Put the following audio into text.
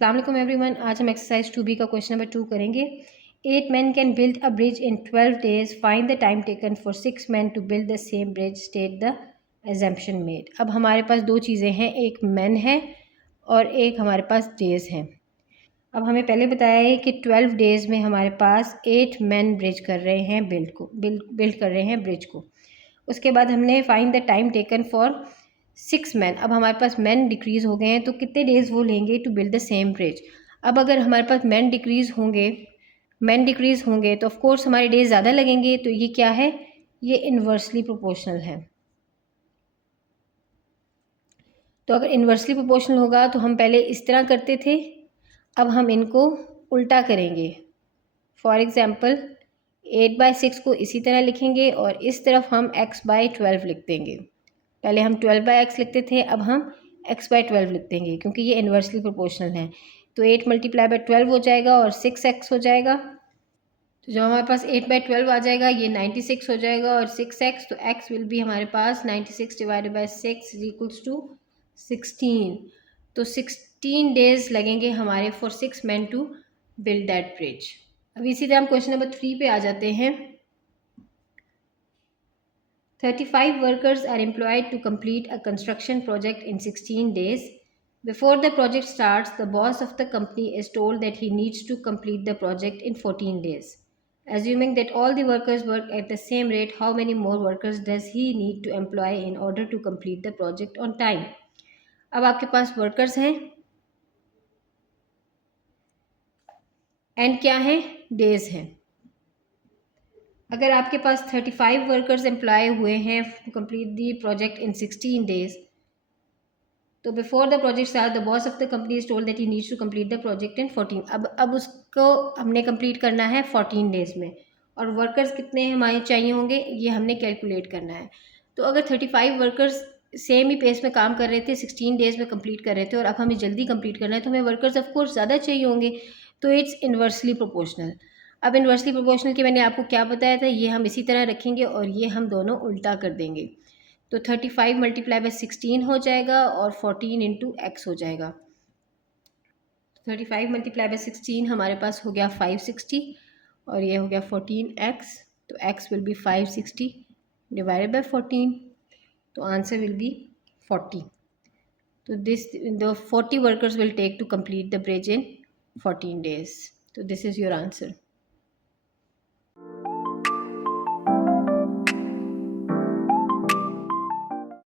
अस्सलाम वालेकुम एवरीवन। आज हम एक्सरसाइज 2B का क्वेश्चन नंबर 2 करेंगे। 8 men can build a bridge in 12 days. Find the time taken for 6 men to build the same bridge. State the assumption made. अब हमारे पास दो चीज़ें हैं, एक men है और एक हमारे पास days हैं। अब हमें पहले बताया है कि 12 डेज़ में हमारे पास 8 men ब्रिज कर रहे हैं बिल्ड कर रहे हैं ब्रिज को। उसके बाद हमने find the time taken for 6 man. अब हमारे पास मैन डिक्रीज़ हो गए हैं तो कितने डेज़ वो लेंगे to build the same bridge. अब अगर हमारे पास मैन डिक्रीज़ होंगे तो ऑफकोर्स हमारे डेज ज़्यादा लगेंगे। तो ये क्या है, ये इन्वर्सली प्रोपोर्शनल है। तो अगर इन्वर्सली प्रोपोर्शनल होगा तो हम पहले इस तरह करते थे, अब हम इनको उल्टा करेंगे। फॉर एग्ज़ाम्पल 8/6 को इसी तरह लिखेंगे और इस तरफ हम x/12 लिख देंगे। पहले हम 12/x लिखते थे, अब हम x/12 लिख देंगे क्योंकि ये इन्वर्सली प्रोपोर्शनल है। तो 8 × 12 हो जाएगा और 6x हो जाएगा। तो जब हमारे पास 8/12 आ जाएगा ये 96 हो जाएगा और 6x, तो x विल बी हमारे पास 96 / 6 = 16। तो 16 डेज़ लगेंगे हमारे for 6 men to build that bridge. अब इसी तरह हम क्वेश्चन नंबर 3 पे आ जाते हैं। 35 workers are employed to complete a construction project in 16 days. Before the project starts, the boss of the company is told that he needs to complete the project in 14 days. Assuming that all the workers work at the same rate, how many more workers does he need to employ in order to complete the project on time? अब आपके पास workers हैं and क्या है, days हैं। अगर आपके पास 35 workers employ हुए हैं to complete the project in 16 days, तो before the project start the boss of the company is told that he needs to complete the project in 14। अब उसको हमने कंप्लीट करना है 14 डेज में, और वर्कर्स कितने हमारे चाहिए होंगे ये हमने कैलकुलेट करना है। तो अगर 35 वर्कर्स सेम ही पेस में काम कर रहे थे, 16 डेज में कंप्लीट कर रहे थे और अब हमें जल्दी कंप्लीट करना है, तो हमें वर्कर्स ऑफकोर्स ज़्यादा चाहिए होंगे। तो इट्स इन्वर्सली प्रोपोर्शनल। अब इन्वर्सली प्रोपोर्शनल की मैंने आपको क्या बताया था, ये हम इसी तरह रखेंगे और ये हम दोनों उल्टा कर देंगे। तो 35 × 16 हो जाएगा और 14 × x हो जाएगा। 35 × 16 हमारे पास हो गया 560 और ये हो गया 14x। तो x विल बी 560 / 14। तो आंसर विल बी 40। तो the 40 workers will take to complete the bridge in 14 days. So this is your answer.